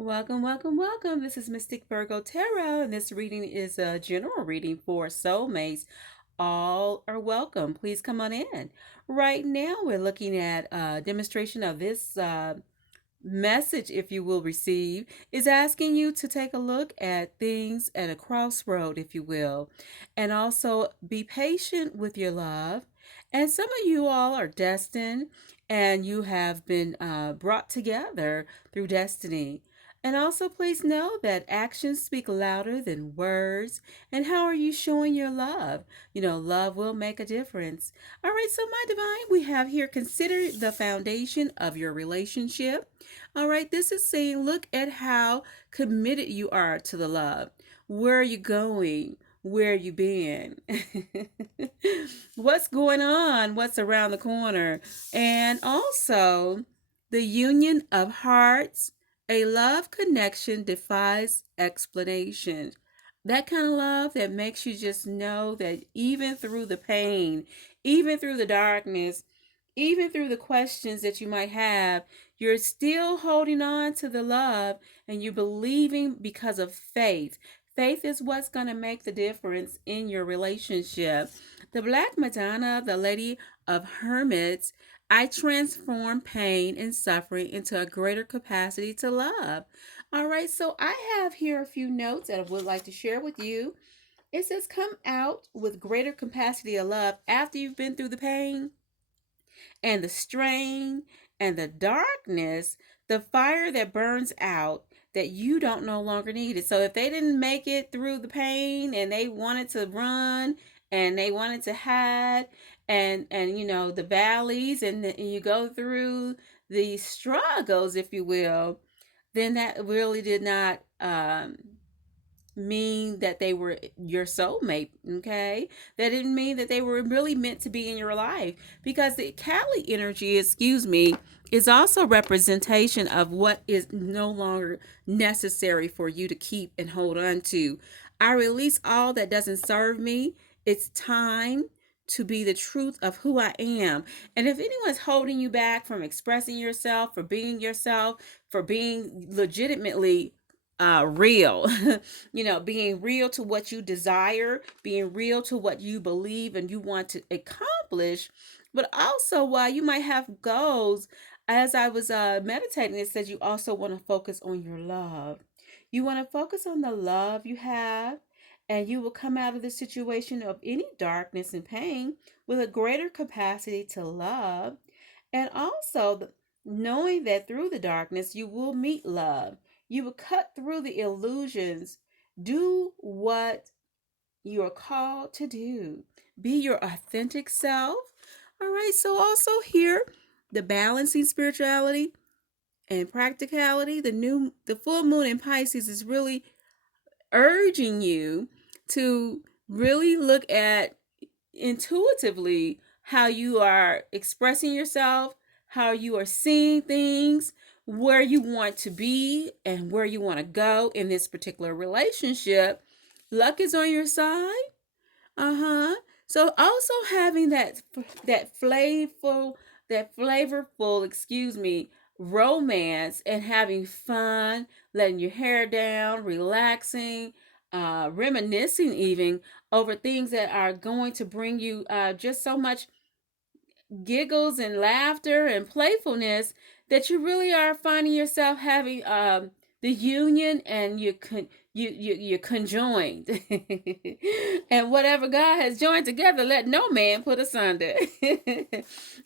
Welcome, welcome, welcome. This is Mystic Virgo Tarot, and this reading is a general reading for soulmates. All are welcome. Please come on in. Right now, we're looking at a demonstration of this message, if you will receive, is asking you to take a look at things at a crossroad, if you will, and also be patient with your love. And some of you all are destined and you have been brought together through destiny. And also, please know that actions speak louder than words. And how are you showing your love? Love will make a difference. All right, so my divine, we have here consider the foundation of your relationship. All right, this is saying look at how committed you are to the love. Where are you going? Where you been? What's going on? What's around the corner? And also, the union of hearts, a love connection defies explanation. That kind of love that makes you just know that even through the pain, even through the darkness, even through the questions that you might have, you're still holding on to the love and you're believing because of faith. Faith is what's going to make the difference in your relationship. The Black Madonna, the Lady of Hermits, I transform pain and suffering into a greater capacity to love. All right, so I have here a few notes that I would like to share with you. It says, come out with greater capacity of love after you've been through the pain and the strain and the darkness, the fire that burns out that you don't no longer need it. So if they didn't make it through the pain and they wanted to run and they wanted to hide and the valleys and you go through the struggles, if you will, then that really did not mean that they were your soulmate. Okay, that didn't mean that they were really meant to be in your life, because the Cali energy, excuse me, is also representation of what is no longer necessary for you to keep and hold on to. I release all that doesn't serve me. It's time to be the truth of who I am. And if anyone's holding you back from expressing yourself, for being legitimately real, being real to what you desire, being real to what you believe and you want to accomplish. But also, while you might have goals, as I was meditating, it says you also want to focus on your love. You want to focus on the love you have, and you will come out of the situation of any darkness and pain with a greater capacity to love. And also, knowing that through the darkness, you will meet love. You will cut through the illusions. Do what you are called to do. Be your authentic self. All right. So also here, the balancing spirituality and practicality. The full moon in Pisces is really urging you to really look at intuitively how you are expressing yourself, how you are seeing things, where you want to be, and where you want to go in this particular relationship. Luck is on your side. Uh-huh. So also having that flavorful, excuse me, romance and having fun, letting your hair down, relaxing, reminiscing even over things that are going to bring you just so much giggles and laughter and playfulness that you really are finding yourself having the union, and you're conjoined. And whatever God has joined together, let no man put asunder.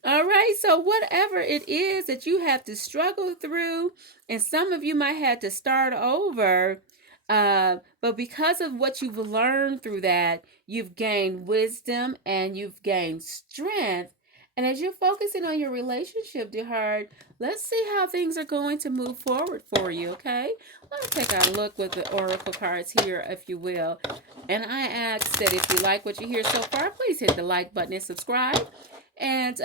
All right, so whatever it is that you have to struggle through, and some of you might have to start over, but because of what you've learned through that, you've gained wisdom and you've gained strength. And as you're focusing on your relationship, dear heart, let's see how things are going to move forward for you, okay? Let's take a look with the oracle cards here, if you will. And I ask that if you like what you hear so far, please hit the like button and subscribe. And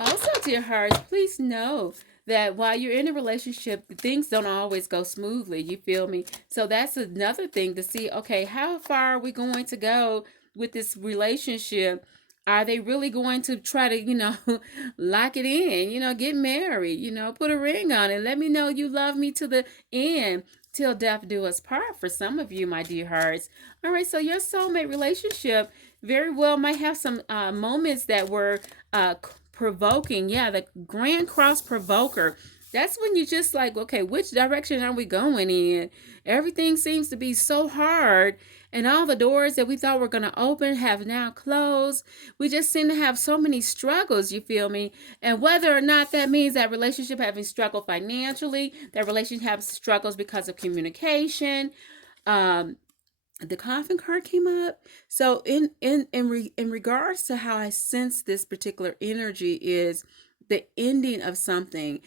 also, dear hearts, please know that while you're in a relationship, things don't always go smoothly. You feel me? So that's another thing to see, okay, how far are we going to go with this relationship? Are they really going to try to, lock it in, get married, put a ring on it? Let me know you love me to the end, till death do us part for some of you, my dear hearts. All right, so your soulmate relationship very well might have some moments that were provoking. Yeah, the Grand Cross Provoker. That's when you just like, okay, which direction are we going in? Everything seems to be so hard, and all the doors that we thought were going to open have now closed. We just seem to have so many struggles, you feel me? And whether or not that means that relationship having struggled financially, that relationship has struggles because of communication, um, the coffin card came up. So in regards to how I sense this particular energy is the ending of something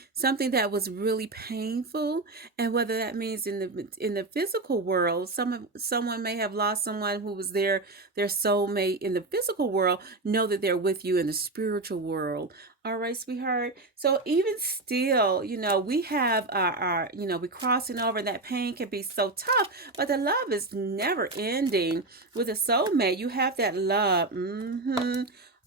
that was really painful. And whether that means in the physical world, someone may have lost someone who was their soulmate in the physical world, know that they're with you in the spiritual world. All right, sweetheart. So even still, we have our we crossing over. That pain can be so tough, but the love is never ending. With a soulmate, you have that love.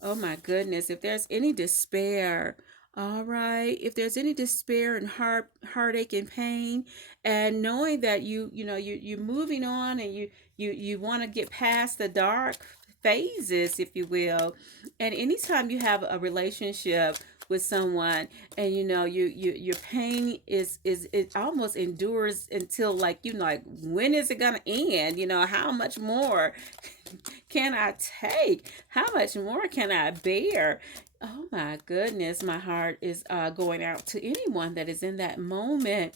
Oh my goodness. If there's any despair, all right. If there's any despair and heartache and pain, and knowing that you're moving on, and you want to get past the dark phases, if you will. And anytime you have a relationship with someone, and your pain is it almost endures until, like, like, when is it gonna end? How much more can I take? How much more can I bear? Oh my goodness, my heart is going out to anyone that is in that moment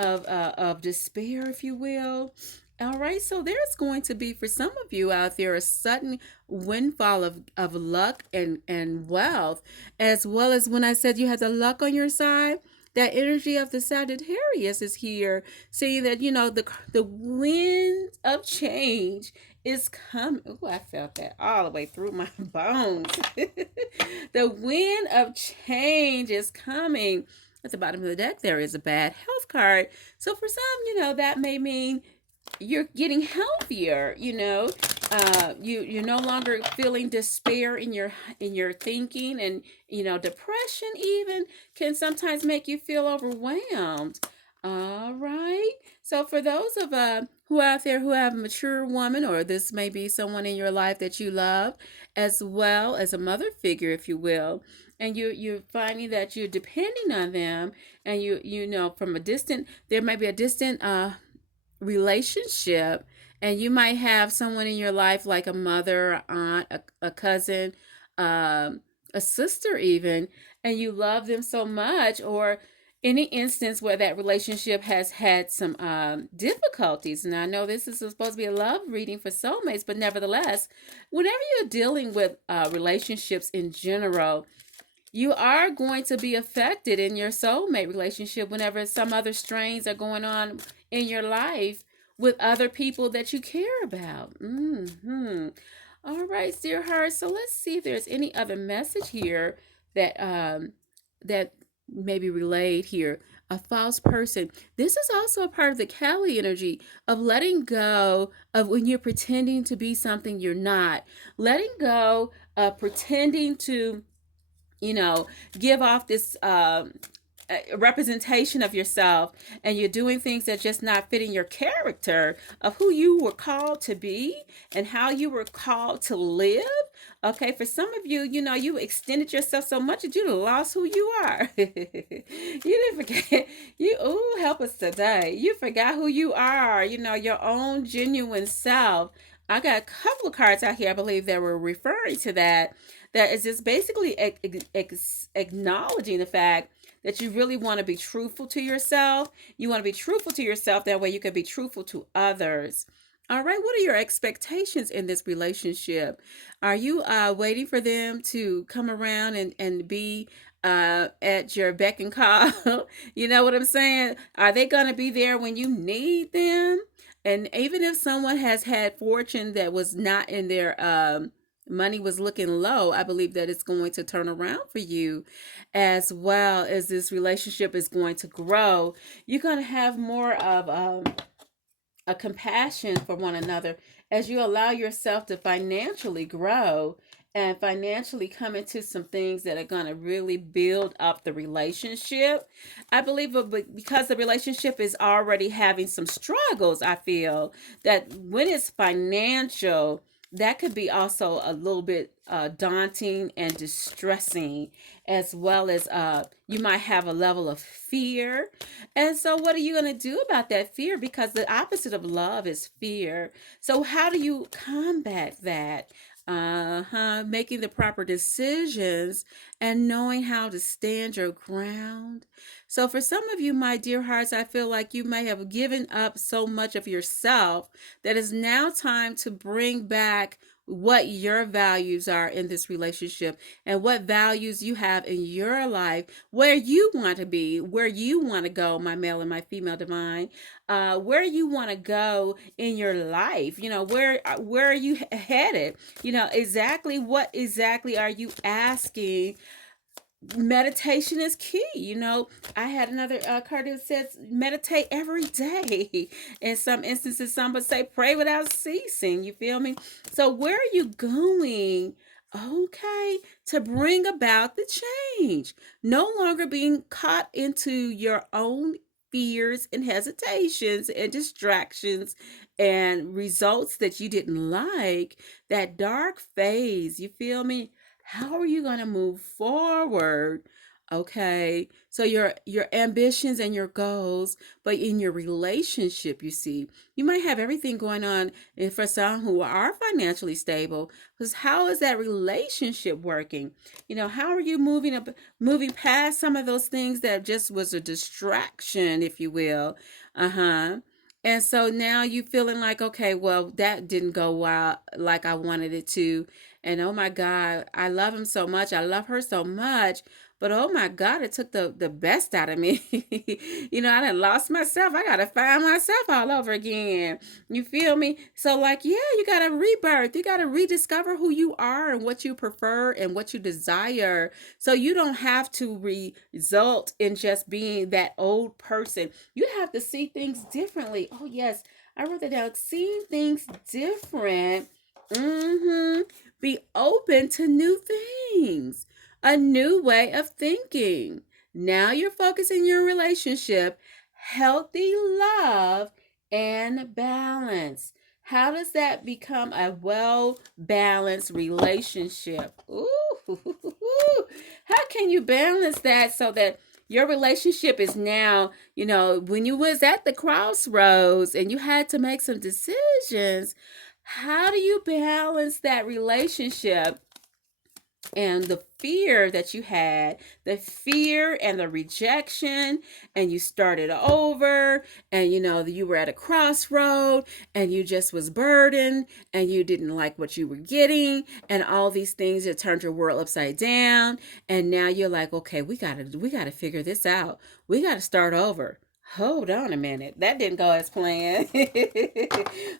of despair, if you will. All right, so there's going to be, for some of you out there, a sudden windfall of luck and wealth, as well as when I said you had the luck on your side. That energy of the Sagittarius is here, saying that the wind of change is coming. Oh, I felt that all the way through my bones. The wind of change is coming. At the bottom of the deck, there is a bad health card. So for some, that may mean you're getting healthier. You're no longer feeling despair in your thinking, and depression even can sometimes make you feel overwhelmed. All right, so for those of who out there who have a mature woman, or this may be someone in your life that you love, as well as a mother figure, if you will, and you're finding that you're depending on them, and from a distant, there may be a distant relationship, and you might have someone in your life like a mother, aunt, a cousin, a sister even, and you love them so much, or any instance where that relationship has had some difficulties. And I know this is supposed to be a love reading for soulmates, but nevertheless, whenever you're dealing with relationships in general, you are going to be affected in your soulmate relationship whenever some other strains are going on in your life with other people that you care about. All right, dear heart. So let's see if there's any other message here that may be relayed here. A false person. This is also a part of the Cali energy of letting go of when you're pretending to be something you're not. Letting go of pretending to give off this representation of yourself, and you're doing things that just not fitting your character of who you were called to be and how you were called to live. Okay, for some of you, you extended yourself so much that you lost who you are. You didn't forget. Help us today. You forgot who you are, your own genuine self. I got a couple of cards out here, I believe, that were referring to that. That is just basically acknowledging the fact that you really want to be truthful to yourself. You want to be truthful to yourself. That way you can be truthful to others. All right. What are your expectations in this relationship? Are you waiting for them to come around and be at your beck and call? You know what I'm saying? Are they going to be there when you need them? And even if someone has had fortune that was not in their money was looking low, I believe that it's going to turn around for you, as well as this relationship is going to grow. You're going to have more of a compassion for one another as you allow yourself to financially grow, and financially come into some things that are going to really build up the relationship. I believe because the relationship is already having some struggles, I feel that when it's financial, that could be also a little bit daunting and distressing, as well as you might have a level of fear. And so, what are you going to do about that fear? Because the opposite of love is fear. So, how do you combat that? Making the proper decisions and knowing how to stand your ground. So, for some of you, my dear hearts, I feel like you may have given up so much of yourself that it's now time to bring back what your values are in this relationship and what values you have in your life, where you want to be, where you want to go, my male and my female divine, where you want to go in your life. Where are you headed? Exactly what exactly are you asking? Meditation is key. I had another card that says meditate every day. In some instances, some would say pray without ceasing. You feel me? So, where are you going? Okay, to bring about the change. No longer being caught into your own fears and hesitations and distractions and results that you didn't like, that dark phase. You feel me? How are you going to move forward? Okay, so your ambitions and your goals, but in your relationship, you see, you might have everything going on. And for some who are financially stable, because how is that relationship working? How are you moving past some of those things that just was a distraction, if you will? Uh-huh. And so now you feeling like, okay, well, that didn't go well like I wanted it to. And oh my God, I love him so much. I love her so much. But oh my God, it took the best out of me. I done lost myself. I got to find myself all over again. You feel me? So, like, yeah, you got to rebirth. You got to rediscover who you are and what you prefer and what you desire. So, you don't have to result in just being that old person. You have to see things differently. Oh, yes. I wrote that down. Seeing things different. Mm-hmm. Be open to new things, a new way of thinking. Now you're focusing your relationship, healthy love, and balance. How does that become a well balanced relationship? Ooh, how can you balance that so that your relationship is now, when you was at the crossroads and you had to make some decisions, how do you balance that relationship and the fear that you had, the fear and the rejection, and you started over, and you were at a crossroad and you just was burdened and you didn't like what you were getting and all these things that turned your world upside down, and now you're like, okay, we gotta figure this out. We gotta start over. Hold on a minute. That didn't go as planned.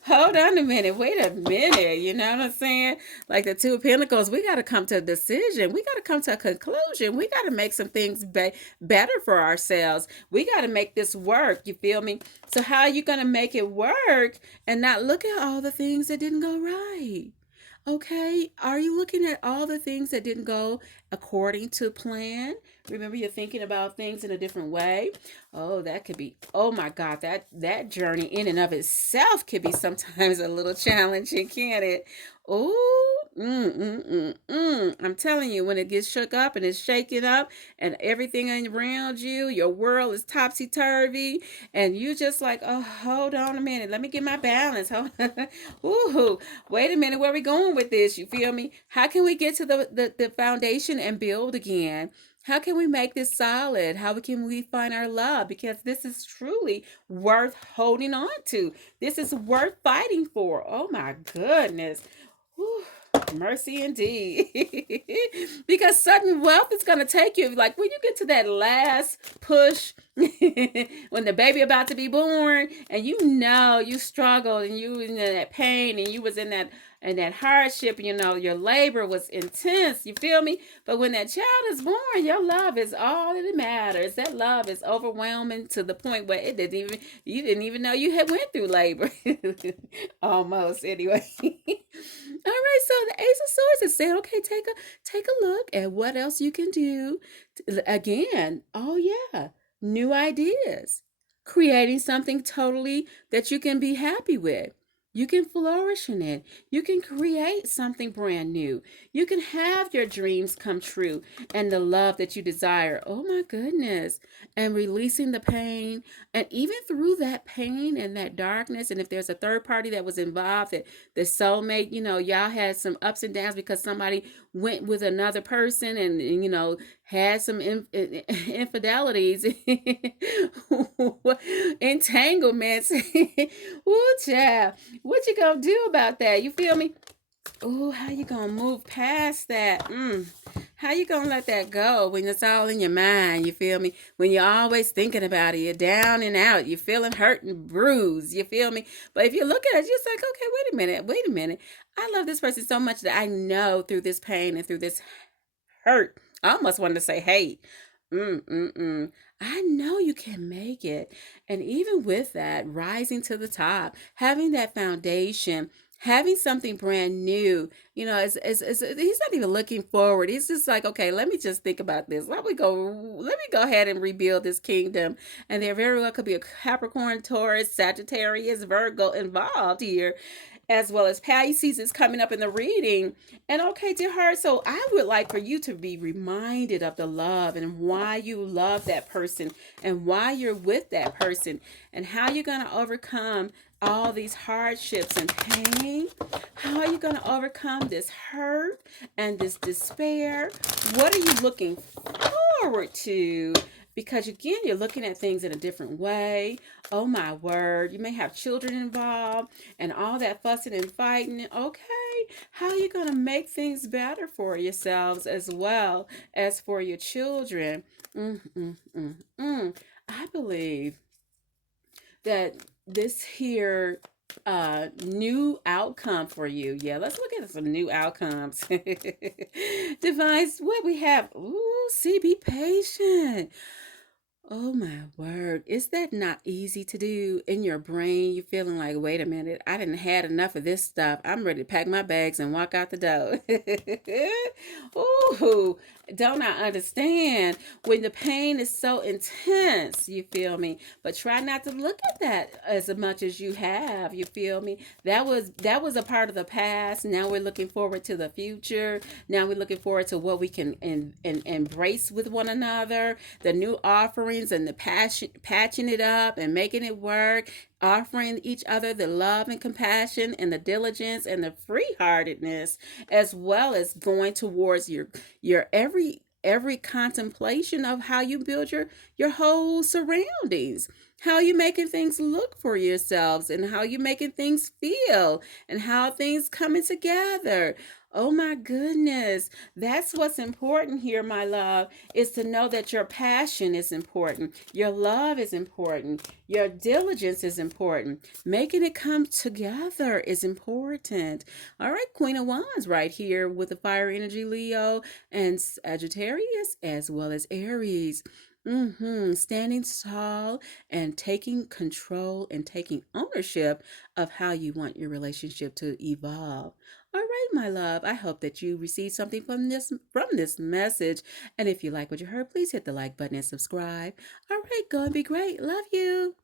Hold on a minute. Wait a minute. You know what I'm saying? Like the Two of Pentacles, we got to come to a decision. We got to come to a conclusion. We got to make some things better for ourselves. We got to make this work. You feel me? So, how are you going to make it work and not look at all the things that didn't go right? Okay, are you looking at all the things that didn't go according to plan? Remember, you're thinking about things in a different way. Oh, that could be. Oh my God, that journey in and of itself could be sometimes a little challenging, can't it? Oh, I'm telling you, when it gets shook up and it's shaken up, and everything around you, your world is topsy turvy, and you just like, oh, hold on a minute, let me get my balance. Ooh, wait a minute, where are we going with this? You feel me? How can we get to the foundation and build again? How can we make this solid? How can we find our love? Because this is truly worth holding on to. This is worth fighting for. Oh my goodness. Whew, mercy indeed. Because sudden wealth is going to take you, like when you get to that last push, when the baby about to be born, and you struggled and you in that pain and you was in that hardship, your labor was intense, you feel me? But when that child is born, your love is all that matters. That love is overwhelming to the point where you didn't even know you had went through labor. Almost, anyway. All right, so the Ace of Swords is saying, okay, take a look at what else you can do. Again, oh yeah, new ideas, creating something totally that you can be happy with. You can flourish in it. You can create something brand new. You can have your dreams come true and the love that you desire. Oh my goodness. And releasing the pain. And even through that pain and that darkness, and if there's a third party that was involved, that the soulmate, y'all had some ups and downs because somebody went with another person and had some infidelities, entanglements. Ooh, child, what you gonna do about that? You feel me? Oh, how you gonna move past that? How you gonna let that go when it's all in your mind? You feel me? When you're always thinking about it, you're down and out, you're feeling hurt and bruised. You feel me? But if you look at it, you're just like, okay, wait a minute. I love this person so much that I know through this pain and through this hurt. I almost wanted to say hate. I know you can make it. And even with that, rising to the top, having that foundation, having something brand new, he's not even looking forward. He's just like, okay, let me just think about this. Let me go ahead and rebuild this kingdom. And there very well could be a Capricorn, Taurus, Sagittarius, Virgo involved here, as well as Pisces is coming up in the reading. And okay, dear heart, so I would like for you to be reminded of the love and why you love that person and why you're with that person and how you're going to overcome all these hardships and pain. How are you going to overcome this hurt and this despair? What are you looking forward to? Because again, you're looking at things in a different way. Oh my word, you may have children involved and all that fussing and fighting. Okay, how are you going to make things better for yourselves as well as for your children? Mm, mm, mm, mm. I believe that this here new outcome for you. Yeah, let's look at some new outcomes. Device, what we have. Ooh, see, be patient. Oh my word. Is that not easy to do in your brain? You feeling like, wait a minute, I didn't had enough of this stuff. I'm ready to pack my bags and walk out the door. Ooh, don't I understand when the pain is so intense, you feel me? But try not to look at that as much as you have, you feel me? That was a part of the past. Now we're looking forward to the future. Now we're looking forward to what we can embrace with one another, the new offerings and the passion, patching it up and making it work, offering each other the love and compassion and the diligence and the free-heartedness, as well as going towards your every contemplation of how you build your whole surroundings, how you making things look for yourselves and how you making things feel and how things coming together. Oh my goodness. That's what's important here, my love, is to know that your passion is important. Your love is important. Your diligence is important. Making it come together is important. All right, Queen of Wands right here with the fire energy Leo and Sagittarius as well as Aries. Standing tall and taking control and taking ownership of how you want your relationship to evolve. All right, my love. I hope that you received something from this message. And if you like what you heard, please hit the like button and subscribe. All right, go and be great. Love you.